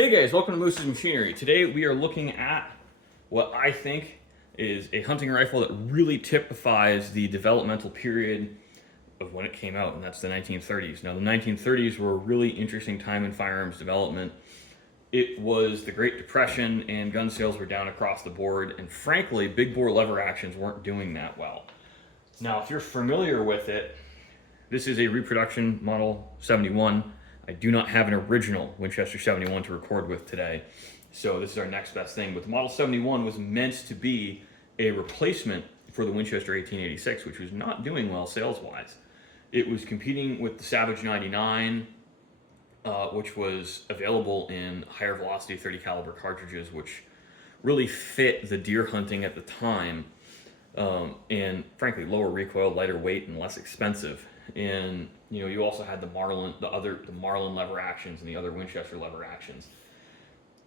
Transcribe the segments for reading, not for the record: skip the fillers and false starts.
Hey guys, welcome to Moose's Machinery. Today we are looking at what I think is a hunting rifle that really typifies the developmental period of when it came out, and that's the 1930s. Now, the 1930s were a really interesting time in firearms development. It was the Great Depression, and gun sales were down across the board, and frankly, big bore lever actions weren't doing that well. Now, if you're familiar with it, this is a reproduction Model 71. I do not have an original Winchester 71 to record with today, so this is our next best thing. But the Model 71 was meant to be a replacement for the Winchester 1886, which was not doing well sales-wise. It was competing with the Savage 99, which was available in higher velocity 30 caliber cartridges, which really fit the deer hunting at the time, and frankly lower recoil, lighter weight, and less expensive. And you also had the Marlin lever actions and the other Winchester lever actions.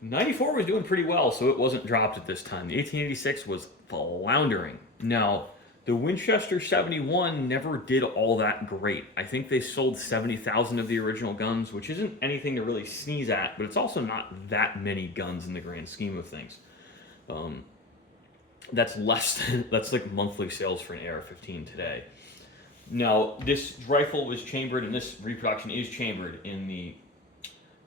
94 was doing pretty well, so it wasn't dropped at this time. The 1886 was floundering. Now, the Winchester 71 never did all that great. I think they sold 70,000 of the original guns, which isn't anything to really sneeze at, but it's also not that many guns in the grand scheme of things. That's like monthly sales for an AR-15 today. Now, this rifle was chambered, and this reproduction is chambered in the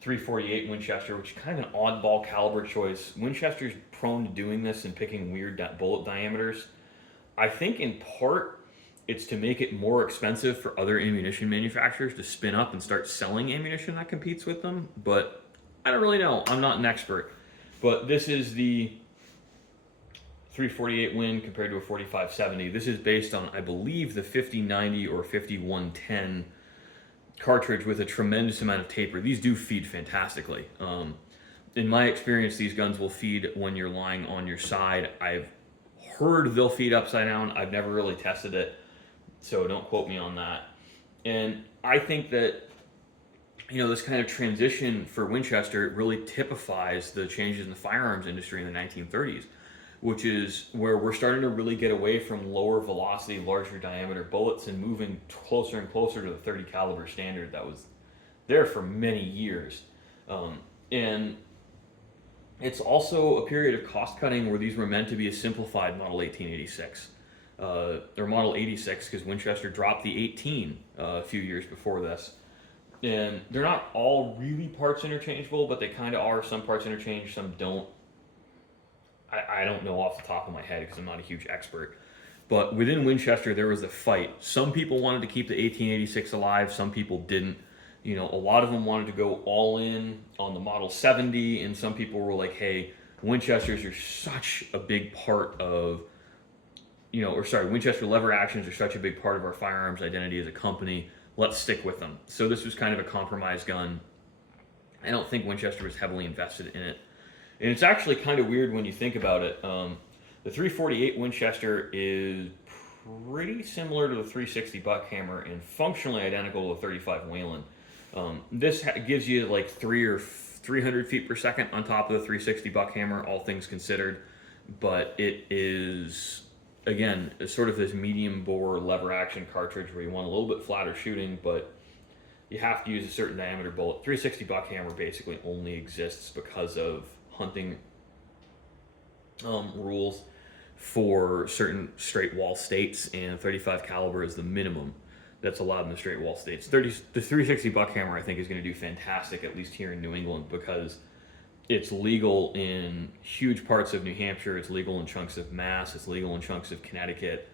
348 Winchester, which is kind of an oddball caliber choice. Winchester's prone to doing this and picking weird bullet diameters. I think in part it's to make it more expensive for other ammunition manufacturers to spin up and start selling ammunition that competes with them, but I don't really know. I'm not an expert. But this is the 348 Win compared to a 4570. This is based on, I believe, the 5090 or 5110 cartridge with a tremendous amount of taper. These do feed fantastically. In my experience, these guns will feed when you're lying on your side. I've heard they'll feed upside down. I've never really tested it, so don't quote me on that. And I think that this kind of transition for Winchester really typifies the changes in the firearms industry in the 1930s, which is where we're starting to really get away from lower velocity, larger diameter bullets and moving closer and closer to the 30 caliber standard that was there for many years. And it's also a period of cost cutting where these were meant to be a simplified Model 1886. Or Model 86, because Winchester dropped the 18 a few years before this. And they're not all really parts interchangeable, but they kind of are. Some parts interchange, some don't. I don't know off the top of my head because I'm not a huge expert. But within Winchester, there was a fight. Some people wanted to keep the 1886 alive. Some people didn't. A lot of them wanted to go all in on the Model 70, and some people were like, hey, Winchesters are such a big part of, Winchester lever actions are such a big part of our firearms identity as a company. Let's stick with them. So this was kind of a compromise gun. I don't think Winchester was heavily invested in it. And it's actually kind of weird when you think about it. The 348 Winchester is pretty similar to the 360 Buckhammer and functionally identical to the 35 Whelen. This gives you like 300 feet per second on top of the 360 Buckhammer, all things considered. But it is, again, sort of this medium bore lever action cartridge where you want a little bit flatter shooting, but you have to use a certain diameter bullet. 360 Buckhammer basically only exists because of hunting rules for certain straight wall states, and 35 caliber is the minimum that's allowed in the straight wall states. The 360 Buckhammer I think is going to do fantastic, at least here in New England, because it's legal in huge parts of New Hampshire, it's legal in chunks of Mass, it's legal in chunks of Connecticut,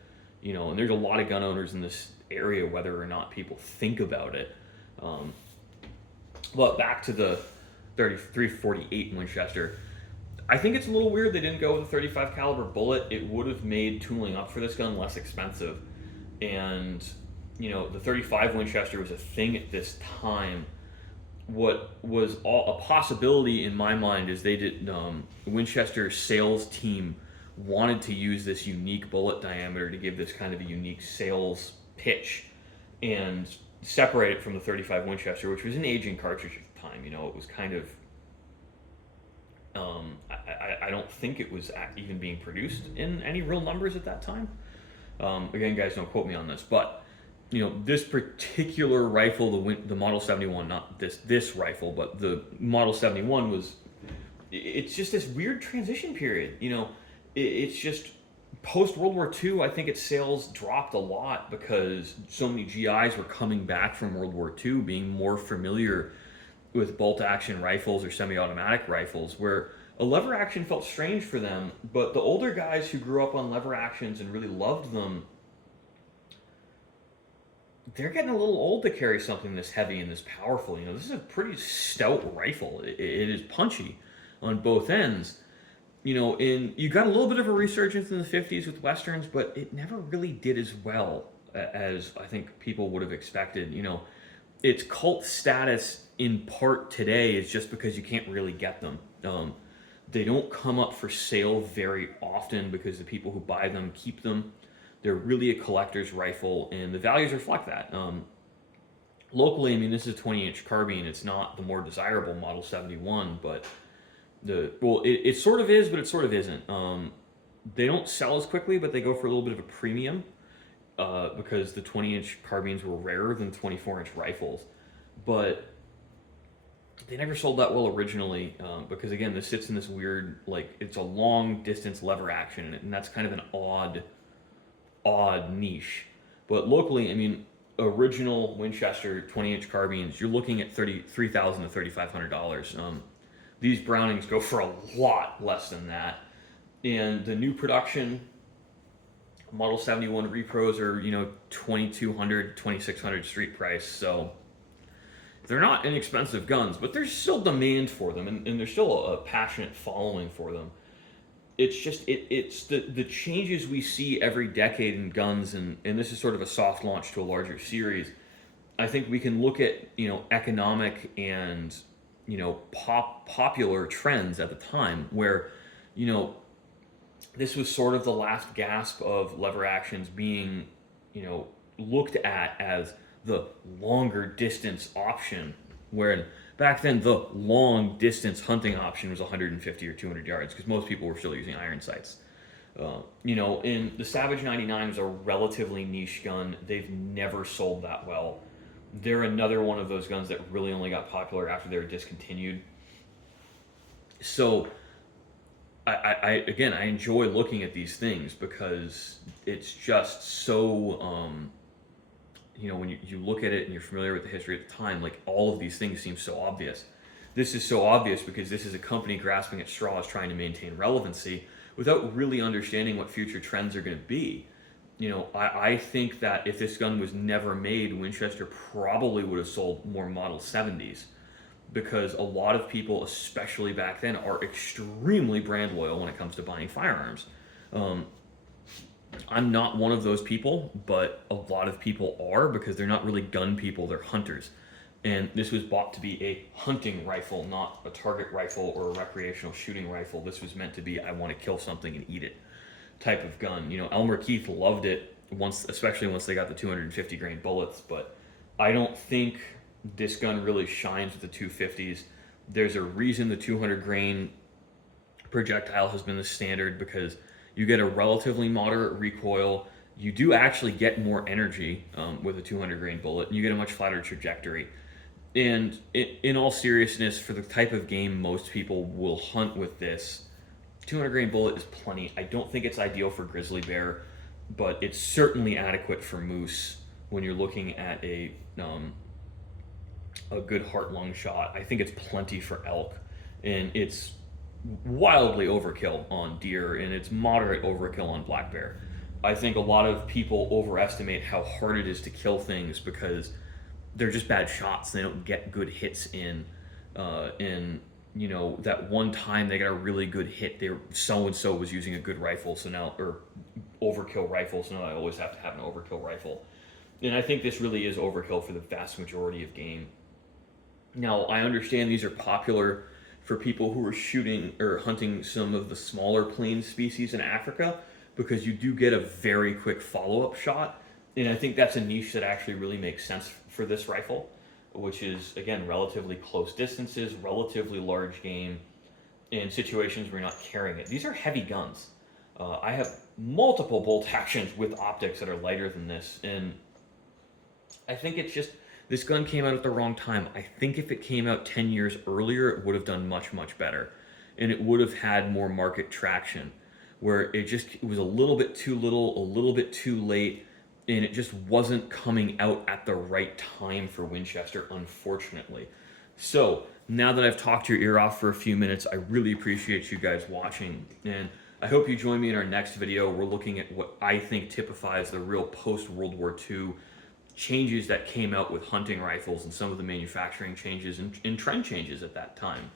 and there's a lot of gun owners in this area whether or not people think about it. But back to the 348 Winchester. I think it's a little weird they didn't go with a 35 caliber bullet. It would have made tooling up for this gun less expensive. And, the 35 Winchester was a thing at this time. What was a possibility in my mind is Winchester's sales team wanted to use this unique bullet diameter to give this kind of a unique sales pitch and separate it from the 35 Winchester, which was an aging cartridge at the time. It was kind of, I don't think it was even being produced in any real numbers at that time. Again, guys, don't quote me on this, but this particular rifle, the Model 71, not this rifle, but the Model 71 it's just this weird transition period. It's just post World War II. I think its sales dropped a lot because so many GIs were coming back from World War II, being more familiar with bolt action rifles or semi-automatic rifles, where a lever action felt strange for them. But the older guys who grew up on lever actions and really loved them, they're getting a little old to carry something this heavy and this powerful. This is a pretty stout rifle. It is punchy on both ends. And you got a little bit of a resurgence in the 50s with westerns, but it never really did as well as I think people would have expected. Its cult status in part today is just because you can't really get them. They don't come up for sale very often because the people who buy them keep them. They're really a collector's rifle, and the values reflect that. Locally, this is a 20-inch carbine. It's not the more desirable Model 71, but it sort of is, but it sort of isn't. They don't sell as quickly, but they go for a little bit of a premium because the 20-inch carbines were rarer than 24-inch rifles. But they never sold that well originally because, again, this sits in this weird, it's a long-distance lever action, and that's kind of an odd niche. But locally, original Winchester 20-inch carbines, you're looking at $33,000 to $3,500. These Brownings go for a lot less than that. And the new production Model 71 repros are, $2,200, $2,600 street price. So they're not inexpensive guns, but there's still demand for them, and there's still a passionate following for them. It's just it's the changes we see every decade in guns, and this is sort of a soft launch to a larger series. I think we can look at economic and popular trends at the time where this was sort of the last gasp of lever actions being looked at as the longer distance option, where back then the long distance hunting option was 150 or 200 yards because most people were still using iron sights. In the Savage 99 was a relatively niche gun. They've never sold that well. They're another one of those guns that really only got popular after they were discontinued. So I enjoy looking at these things because it's just so when you look at it and you're familiar with the history at the time, all of these things seem so obvious. This is so obvious because this is a company grasping at straws trying to maintain relevancy without really understanding what future trends are going to be. I think that if this gun was never made, Winchester probably would have sold more Model 70s because a lot of people, especially back then, are extremely brand loyal when it comes to buying firearms. I'm not one of those people, but a lot of people are because they're not really gun people, they're hunters. And this was bought to be a hunting rifle, not a target rifle or a recreational shooting rifle. This was meant to be, I want to kill something and eat it type of gun. Elmer Keith loved it, especially once they got the 250 grain bullets, but I don't think this gun really shines with the 250s. There's a reason the 200 grain projectile has been the standard because you get a relatively moderate recoil. You do actually get more energy with a 200 grain bullet, and you get a much flatter trajectory. And in all seriousness, for the type of game most people will hunt with this, 200 grain bullet is plenty. I don't think it's ideal for grizzly bear, but it's certainly adequate for moose when you're looking at a good heart-lung shot. I think it's plenty for elk, and it's wildly overkill on deer, and it's moderate overkill on black bear. I think a lot of people overestimate how hard it is to kill things because they're just bad shots. They don't get good hits in that one time they got a really good hit. So-and-so was using a good rifle, or overkill rifle, so now I always have to have an overkill rifle. And I think this really is overkill for the vast majority of game. Now, I understand these are popular for people who are shooting or hunting some of the smaller plains species in Africa because you do get a very quick follow-up shot. And I think that's a niche that actually really makes sense for this rifle, which is, again, relatively close distances, relatively large game, in situations where you're not carrying it. These are heavy guns. I have multiple bolt actions with optics that are lighter than this, and I think it's just this gun came out at the wrong time. I think if it came out 10 years earlier, it would have done much, much better. And it would have had more market traction, where it was a little bit too little, a little bit too late, and it just wasn't coming out at the right time for Winchester, unfortunately. So now that I've talked your ear off for a few minutes, I really appreciate you guys watching. And I hope you join me in our next video. We're looking at what I think typifies the real post-World War II changes that came out with hunting rifles and some of the manufacturing changes and trend changes at that time.